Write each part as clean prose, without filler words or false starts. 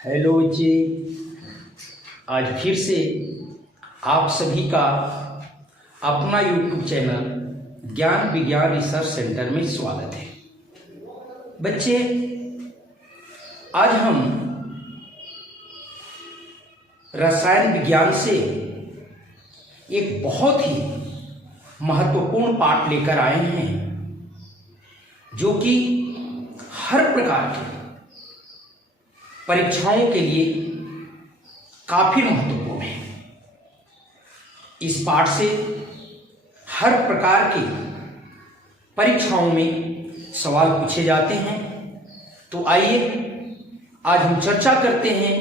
Hello जी। आज फिर से आप सभी का अपना यूट्यूब चैनल ज्ञान विज्ञान रिसर्च सेंटर में स्वागत है। बच्चे, आज हम रसायन विज्ञान से एक बहुत ही महत्वपूर्ण पाठ लेकर आए हैं जो कि हर प्रकार के परीक्षाओं के लिए काफी महत्वपूर्ण है। इस पाठ से हर प्रकार की परीक्षाओं में सवाल पूछे जाते हैं। तो आइए आज हम चर्चा करते हैं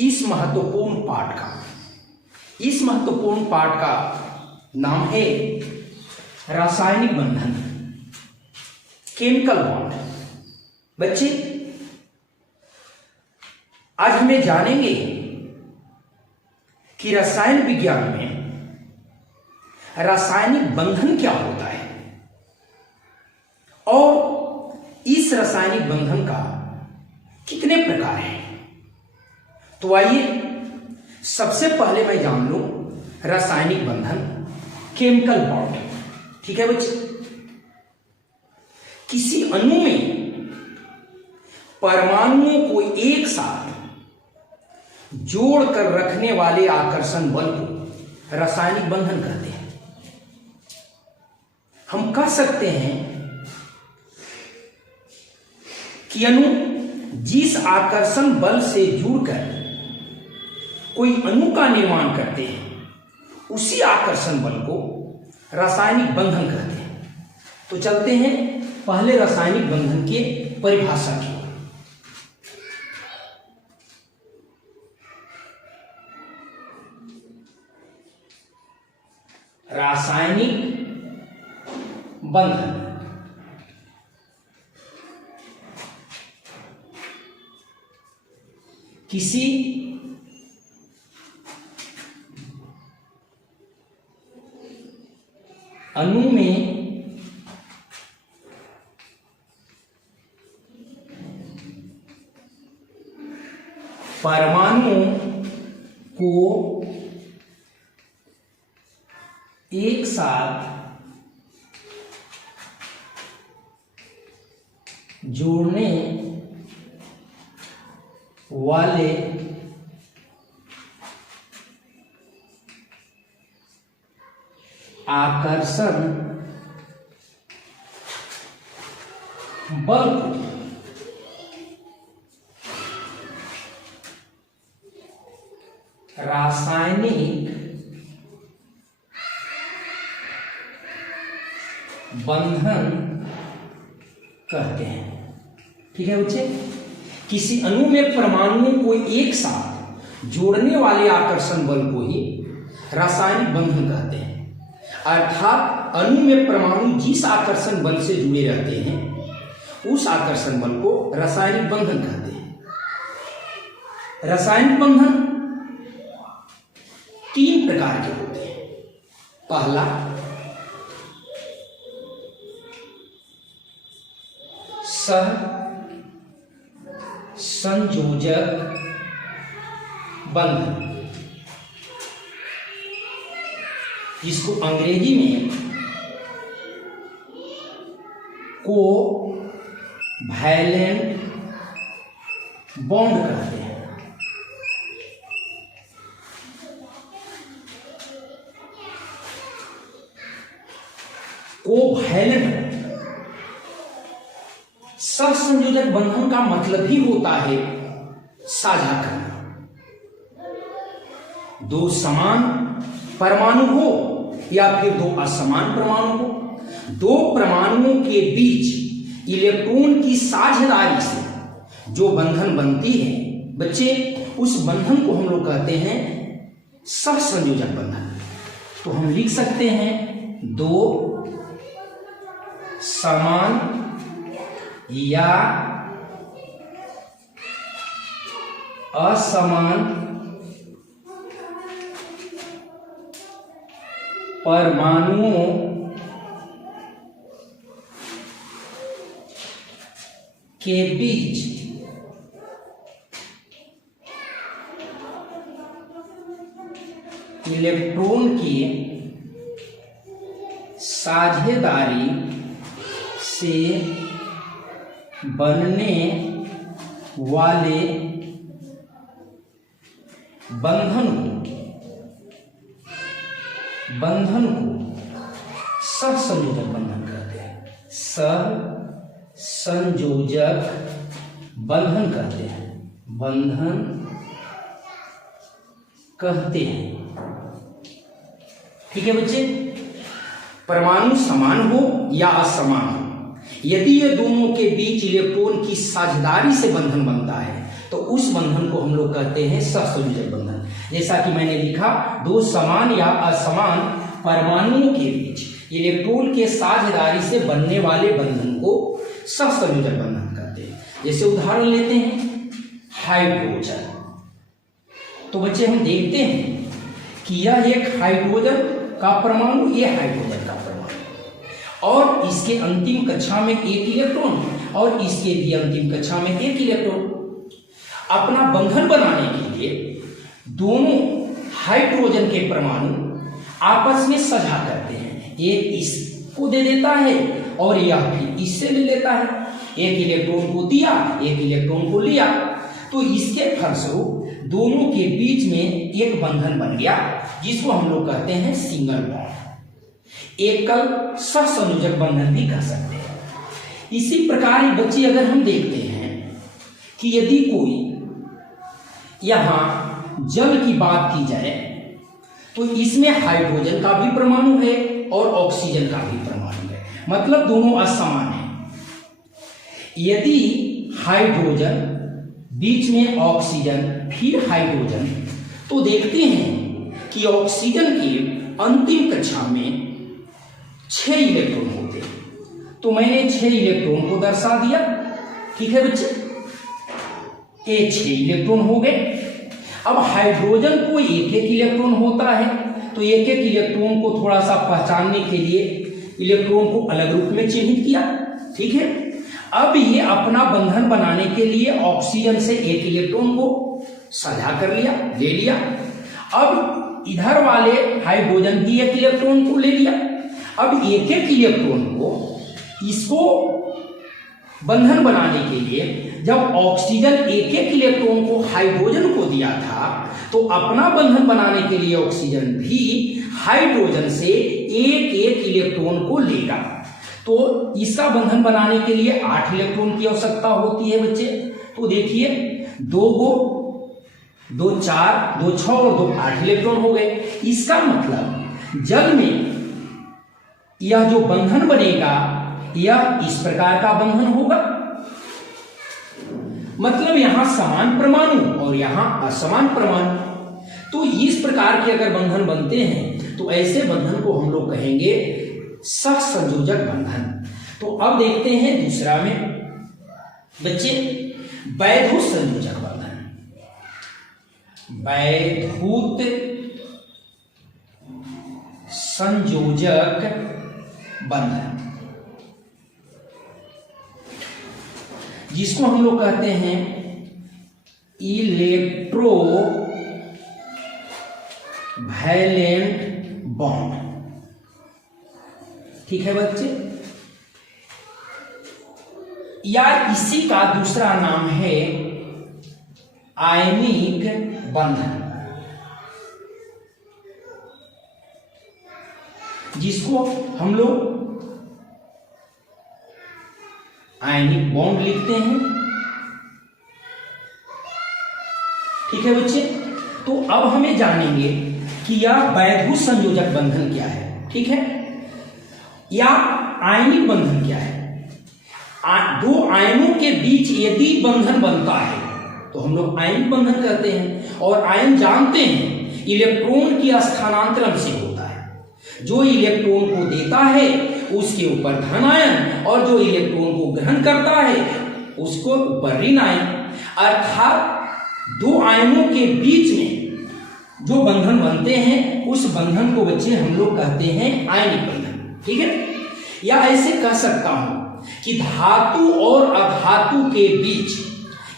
इस महत्वपूर्ण पाठ का। इस महत्वपूर्ण पाठ का नाम है रासायनिक बंधन, केमिकल बॉन्ड। बच्चे, आज हमें जानेंगे कि रसायन विज्ञान में रासायनिक बंधन क्या होता है और इस रासायनिक बंधन का कितने प्रकार हैं। तो आइए सबसे पहले मैं जान लूं रासायनिक बंधन, केमिकल बॉन्ड। ठीक है बच्चे, किसी अणु में परमाणुओं को एक साथ जोड़कर रखने वाले आकर्षण बल को रासायनिक बंधन कहते हैं। हम कह सकते हैं कि अणु जिस आकर्षण बल से जुड़कर कोई अणु का निर्माण करते हैं उसी आकर्षण बल को रासायनिक बंधन कहते हैं। तो चलते हैं पहले रासायनिक बंधन के परिभाषा की। रासायनिक बंधन किसी अणु में परमाणुओं को एक साथ जोड़ने वाले आकर्षण बल को रासायनिक बंधन कहते हैं। ठीक है बच्चे, किसी अणु में परमाणुओं को एक साथ जोड़ने वाले आकर्षण बल को ही रासायनिक बंधन कहते हैं। अर्थात अणु में परमाणु जिस आकर्षण बल से जुड़े रहते हैं उस आकर्षण बल को रासायनिक बंधन कहते हैं। रासायनिक बंधन 3 प्रकार के होते हैं। पहला सह संयोजक बंधन, जिसको अंग्रेजी में कोवैलेंट बॉन्ड कहते हैं। कोवैलेंट सहसंयोजक बंधन का मतलब ही होता है साझा करना। 2 समान परमाणु हो या फिर 2 असमान परमाणु हो, 2 परमाणुओं के बीच इलेक्ट्रॉन की साझेदारी से जो बंधन बनती है बच्चे, उस बंधन को हम लोग कहते हैं सहसंयोजक बंधन। तो हम लिख सकते हैं 2 समान या असमान परमाणुओं के बीच इलेक्ट्रॉन की साझेदारी से बनने वाले बंधन को सहसंयोजक बंधन कहते हैं। सहसंयोजक बंधन कहते हैं, ठीक है बच्चे। परमाणु समान हो या असमान हो, यदि ये दोनों के बीच इलेक्ट्रॉन की साझेदारी से बंधन बनता है तो उस बंधन को हम लोग कहते हैं सहसंयोजक बंधन। जैसा कि मैंने लिखा, दो समान या असमान परमाणुओं के बीच इलेक्ट्रॉन के साझेदारी से बनने वाले बंधन को सहसंयोजक बंधन कहते हैं। जैसे उदाहरण लेते हैं हाइड्रोजन। तो बच्चे हम देखते हैं कि यह एक हाइड्रोजन का परमाणु, ये हाइड्रोजन का परमाणु, और इसके अंतिम कक्षा में एक इलेक्ट्रॉन और इसके भी अंतिम कक्षा में एक इलेक्ट्रॉन। अपना बंधन बनाने के लिए दोनों हाइड्रोजन के परमाणु आपस में साझा करते हैं। एक इसको दे देता है और यह फिर इससे ले लेता है। एक इलेक्ट्रॉन को दिया, एक इलेक्ट्रॉन को लिया, तो इसके फलस्वरूप दोनों के बीच में एक बंधन बन गया, जिसको हम लोग कहते हैं सिंगल बॉन्ड। एकल सहसंयोजक बंधन भी कह सकते हैं। इसी प्रकार बच्चे अगर हम देखते हैं कि यदि कोई यहां जल की बात की जाए तो इसमें हाइड्रोजन का भी परमाणु है और ऑक्सीजन का भी परमाणु है, मतलब दोनों असमान है। यदि हाइड्रोजन बीच में ऑक्सीजन फिर हाइड्रोजन, तो देखते हैं कि ऑक्सीजन के अंतिम कक्षा में 6 इलेक्ट्रॉन होते हैं। तो मैंने 6 इलेक्ट्रॉन को दर्शा दिया, ठीक है बच्चे। ये 6 इलेक्ट्रॉन हो गए। अब हाइड्रोजन को एक एक इलेक्ट्रॉन होता है, तो एक एक इलेक्ट्रॉन को थोड़ा सा पहचानने के लिए इलेक्ट्रॉन को अलग रूप में चिन्हित किया, ठीक है। अब ये अपना बंधन बनाने के लिए ऑक्सीजन से एक इलेक्ट्रॉन को साझा कर लिया, ले लिया। अब इधर वाले हाइड्रोजन भी एक इलेक्ट्रॉन को ले लिया। अब एक एक इलेक्ट्रॉन को इसको बंधन बनाने के लिए जब ऑक्सीजन एक एक इलेक्ट्रॉन को हाइड्रोजन को दिया था, तो अपना बंधन बनाने के लिए ऑक्सीजन भी हाइड्रोजन से एक एक इलेक्ट्रॉन को लेगा। तो इसका बंधन बनाने के लिए 8 इलेक्ट्रॉन की आवश्यकता होती है बच्चे। तो देखिए 2 गो, 2 4, 2 6 और 2 8 इलेक्ट्रॉन हो गए। इसका मतलब जल में यह जो बंधन बनेगा यह इस प्रकार का बंधन होगा, मतलब यहां समान परमाणु और यहां असमान परमाणु। तो इस प्रकार के अगर बंधन बनते हैं तो ऐसे बंधन को हम लोग कहेंगे सहसंयोजक बंधन। तो अब देखते हैं दूसरा में बच्चे वैधुत संयोजक बंधन। वैधुत संयोजक बंधन, जिसको हम लोग कहते हैं इलेक्ट्रो वैलेंट बॉन्ड, ठीक है बच्चे। या इसी का दूसरा नाम है आयनिक बंधन, जिसको हम लोग आयनिक बॉन्ड लिखते हैं, ठीक है बच्चे। तो अब हमें जानेंगे कि यह वैधुत संयोजक बंधन क्या है, ठीक है, या आयनिक बंधन क्या है। दो आयनों के बीच यदि बंधन बनता है तो हम लोग आयनिक बंधन कहते हैं। और आयन जानते हैं इलेक्ट्रॉन की स्थानांतरण से होता है। जो इलेक्ट्रॉन को देता है उसके ऊपर धन आयन और जो इलेक्ट्रॉन को ग्रहण करता है उसको ऊपर ऋण आयन। अर्थात दो आयनों के बीच में जो बंधन बनते हैं उस बंधन को बच्चे हम लोग कहते हैं आयनिक बंधन, ठीक है। या ऐसे कह सकता हूं कि धातु और अधातु के बीच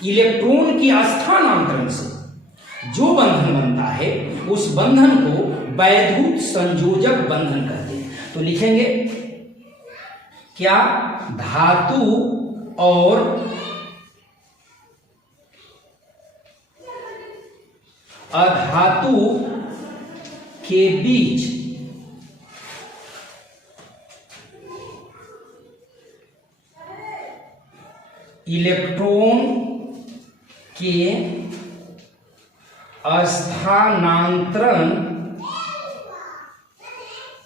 इलेक्ट्रॉन की स्थानांतरण से जो बंधन बनता है उस बंधन को वैद्युत संयोजक बंधन कहते हैं। तो लिखेंगे क्या? धातु और अधातु के बीच इलेक्ट्रॉन के स्थानांतरण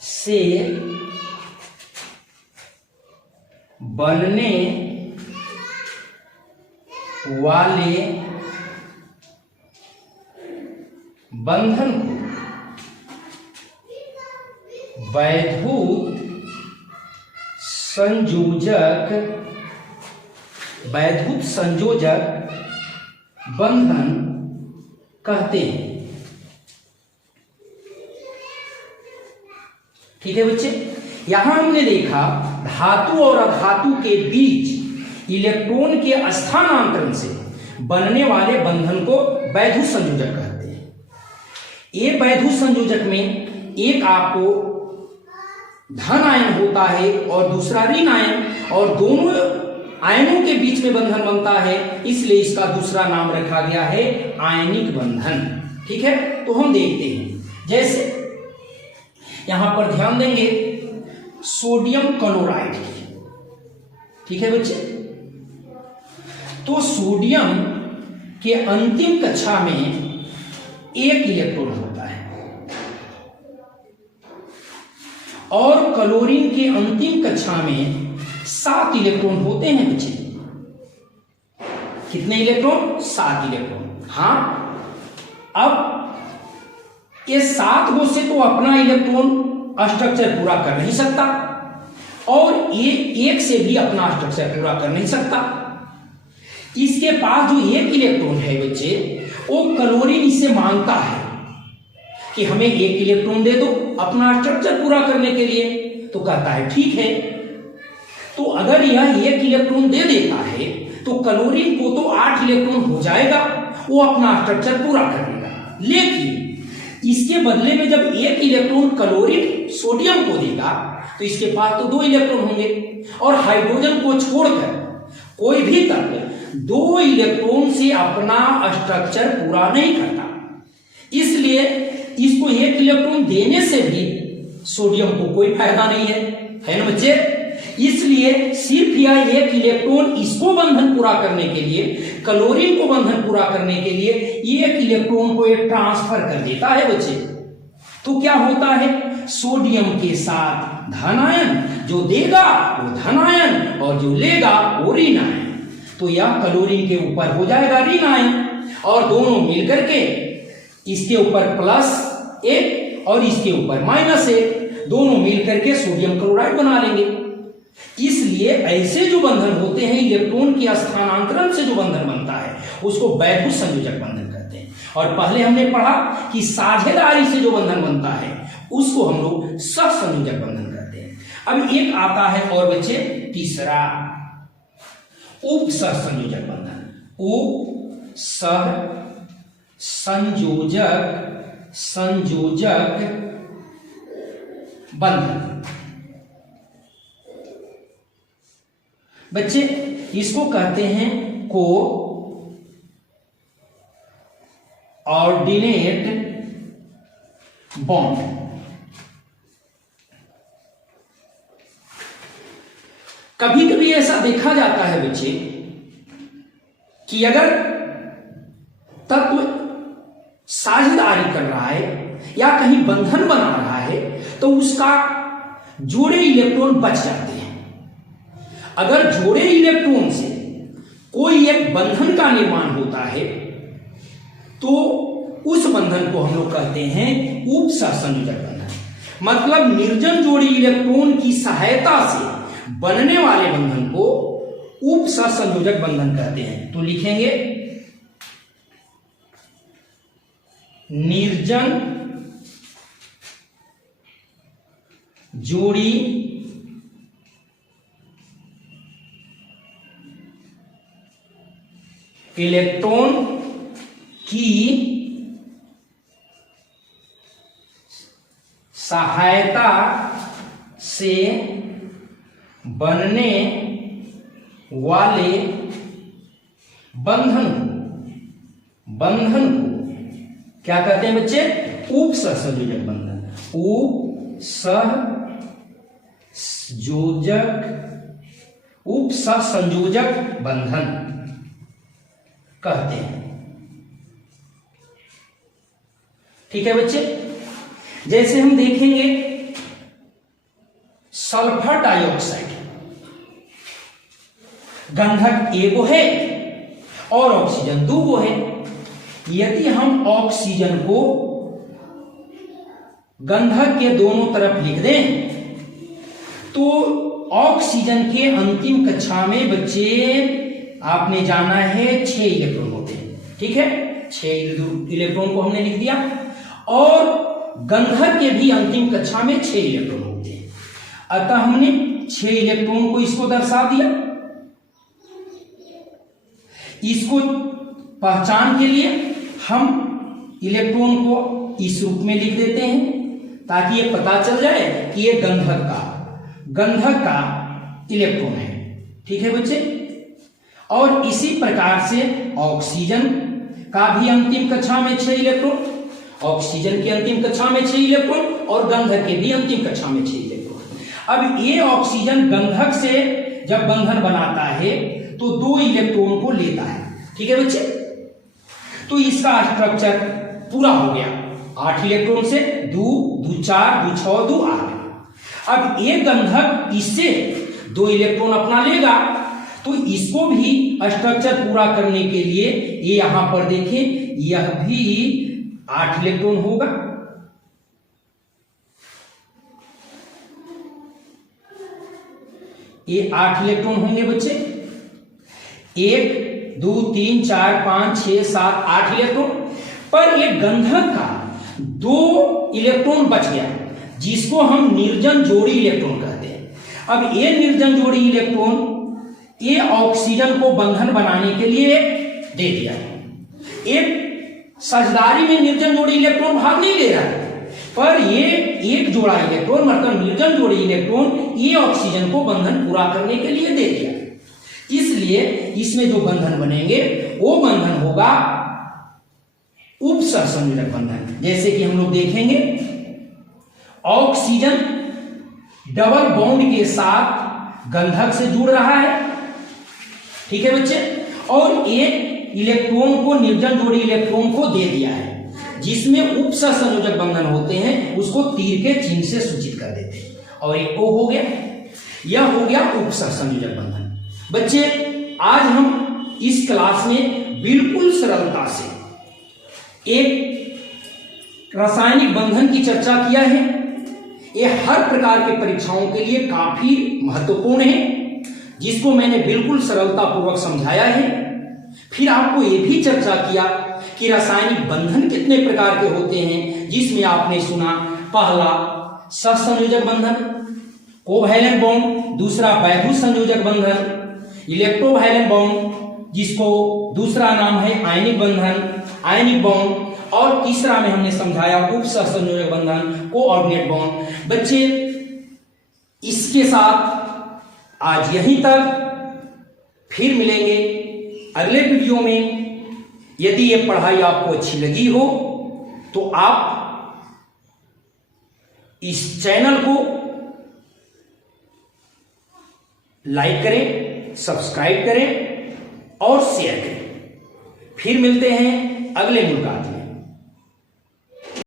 से बनने वाले बंधन को वैद्युत संयोजक बंधन कहते हैं। ठीक है बच्चे, यहां हमने देखा धातु और अधातु के बीच इलेक्ट्रॉन के स्थानांतरण से बनने वाले बंधन को वैद्युत संयोजक कहते हैं। एक वैद्युत संयोजक में एक आपको धन आयन होता है और दूसरा ऋण आयन, और दोनों आयनों के बीच में बंधन बनता है, इसलिए इसका दूसरा नाम रखा गया है आयनिक बंधन। ठीक है, तो हम देखते हैं, जैसे यहां पर ध्यान देंगे सोडियम क्लोराइड की। ठीक है बच्चे, तो सोडियम के अंतिम कक्षा में एक इलेक्ट्रॉन होता है और क्लोरीन के अंतिम कक्षा में 7 इलेक्ट्रॉन होते हैं बच्चे। कितने इलेक्ट्रॉन? 7 इलेक्ट्रॉन। हाँ, अब ये 7 गो से तो अपना इलेक्ट्रॉन स्ट्रक्चर पूरा कर नहीं सकता और ये एक से भी अपना स्ट्रक्चर पूरा कर नहीं सकता। इसके पास जो एक इलेक्ट्रॉन है बच्चे, वो क्लोरीन इसे मांगता है कि हमें एक इलेक्ट्रॉन दे दो अपना स्ट्रक्चर पूरा करने के लिए। तो कहता है ठीक है। तो अगर यह एक इलेक्ट्रॉन दे देता है तो क्लोरीन को तो 8 इलेक्ट्रॉन हो जाएगा, वो अपना स्ट्रक्चर पूरा कर लेगा। लेकिन इसके बदले में जब एक इलेक्ट्रॉन क्लोरीन सोडियम को देगा तो इसके पास तो 2 इलेक्ट्रॉन होंगे, और हाइड्रोजन को छोड़कर कोई भी तत्व 2 इलेक्ट्रॉन से अपना स्ट्रक्चर पूरा नहीं करता। इसलिए इसको एक इलेक्ट्रॉन देने से भी सोडियम को कोई फायदा नहीं है ना बच्चे। इसलिए सिर्फ यह एक इलेक्ट्रॉन इसको बंधन पूरा करने के लिए, क्लोरीन को बंधन पूरा करने के लिए एक इलेक्ट्रॉन को एक ट्रांसफर कर देता है बच्चे। तो क्या होता है? सोडियम के साथ धन आयन, जो देगा वो धन आयन और जो लेगा वो ऋण आयन। तो यह क्लोरीन के ऊपर हो जाएगा ऋण आयन, और दोनों मिलकर के इसके ऊपर +1 और इसके ऊपर -1, दोनों मिलकर के सोडियम क्लोराइड बना लेंगे। इसलिए ऐसे जो बंधन होते हैं, इलेक्ट्रॉन के स्थानांतरण से जो बंधन बनता है उसको वैद्युत संयोजक बंधन कहते हैं। और पहले हमने पढ़ा कि साझेदारी से जो बंधन बनता है उसको हम लोग सहसंयोजक बंधन कहते हैं। अब एक आता है और बच्चे तीसरा, उपसहसंयोजक बंधन। संयोजक बंधन बच्चे, इसको कहते हैं को ऑर्डिनेट बॉन्ड। कभी कभी ऐसा देखा जाता है बच्चे कि अगर तत्व साझेदारी कर रहा है या कहीं बंधन बना रहा है तो उसका जोड़े इलेक्ट्रॉन बच जाते हैं। अगर जोड़े इलेक्ट्रॉन से कोई एक बंधन का निर्माण होता है तो उस बंधन को हम लोग कहते हैं उपसहसंयोजक बंधन। मतलब निर्जन जोड़ी इलेक्ट्रॉन की सहायता से बनने वाले बंधन को उपसहसंयोजक बंधन कहते हैं। तो लिखेंगे निर्जन जोड़ी इलेक्ट्रॉन की सहायता से बनने वाले बंधन को क्या कहते हैं बच्चे? उपसहसंयोजक बंधन। उपसहसंयोजक बंधन कहते हैं। ठीक है बच्चे, जैसे हम देखेंगे सल्फर डाइऑक्साइड गंधक एगो है और ऑक्सीजन दूगो है। यदि हम ऑक्सीजन को गंधक के दोनों तरफ लिख दें तो ऑक्सीजन के अंतिम कक्षा में बच्चे आपने जाना है 6 इलेक्ट्रॉन होते हैं। ठीक है, 6 इलेक्ट्रॉन को हमने लिख दिया और गंधक के भी अंतिम कक्षा में 6 इलेक्ट्रॉन होते हैं। अतः हमने 6 इलेक्ट्रॉन को इसको दर्शा दिया। इसको पहचान के लिए हम इलेक्ट्रॉन को इस रूप में लिख देते हैं ताकि ये पता चल जाए कि ये गंधक का इलेक्ट्रॉन है। ठीक है बच्चे, और इसी प्रकार से ऑक्सीजन का भी अंतिम कक्षा में 6 इलेक्ट्रॉन, ऑक्सीजन के अंतिम कक्षा में 6 इलेक्ट्रॉन और गंधक के भी अंतिम कक्षा में 6 इलेक्ट्रॉन। अब ये ऑक्सीजन गंधक से जब बंधन बनाता है तो 2 इलेक्ट्रॉन को लेता है। ठीक है बच्चे, तो इसका स्ट्रक्चर पूरा हो गया। 8 इलेक्ट्रॉन से 2, 2 4, 2 6, 2 8। अब ये गंधक इससे 2 इलेक्ट्रॉन अपना लेगा तो इसको भी स्ट्रक्चर पूरा करने के लिए ये यहां पर देखें, यह भी 8 इलेक्ट्रॉन होगा। ये 8 इलेक्ट्रॉन होंगे बच्चे। 1 2 3 4 5 6 7 8 इलेक्ट्रॉन। पर ये गंधक का 2 इलेक्ट्रॉन बच गया जिसको हम निर्जन जोड़ी इलेक्ट्रॉन कहते हैं। अब ये निर्जन जोड़ी इलेक्ट्रॉन ये ऑक्सीजन को बंधन बनाने के लिए दे दिया। एक साझेदारी में निर्जन जोड़ी इलेक्ट्रॉन भाग नहीं ले रहा है, पर ये एक जोड़ा इलेक्ट्रॉन मतलब निर्जन जोड़ी इलेक्ट्रॉन ये ऑक्सीजन को बंधन पूरा करने के लिए दे दिया। इसलिए इसमें जो बंधन बनेंगे वो बंधन होगा उपसहसंयोजक बंधन। जैसे कि हम लोग देखेंगे ऑक्सीजन डबल बॉन्ड के साथ गंधक से जुड़ रहा है। ठीक है बच्चे, और एक इलेक्ट्रॉन को निर्जन जोड़ी इलेक्ट्रॉन को दे दिया है जिसमें उपसहसंयोजक बंधन होते हैं, उसको तीर के चिन्ह से सूचित कर देते हैं। और एक ओ हो गया, यह हो गया उपसहसंयोजक बंधन। बच्चे आज हम इस क्लास में बिल्कुल सरलता से एक रासायनिक बंधन की चर्चा किया है। यह हर प्रकार के परीक्षाओं के लिए काफी महत्वपूर्ण है, जिसको मैंने बिल्कुल सरलता पूर्वक समझाया है। फिर आपको यह भी चर्चा किया कि रासायनिक बंधन कितने प्रकार के होते हैं, जिसमें आपने सुना पहला सहसंयोजक बंधन कोवैलेंट बॉन्ड, दूसरा वैद्युत संयोजक बंधन इलेक्ट्रोवैलेंट बॉन्ड जिसको दूसरा नाम है आयनिक बंधन आयनिक बॉन्ड, और तीसरा में हमने समझाया उपसहसंयोजक बंधन कोऑर्डिनेट बॉन्ड। बच्चे इसके साथ आज यहीं तक, फिर मिलेंगे अगले वीडियो में। यदि ये पढ़ाई आपको अच्छी लगी हो तो आप इस चैनल को लाइक करें, सब्सक्राइब करें और शेयर करें। फिर मिलते हैं अगले मुलाकात में।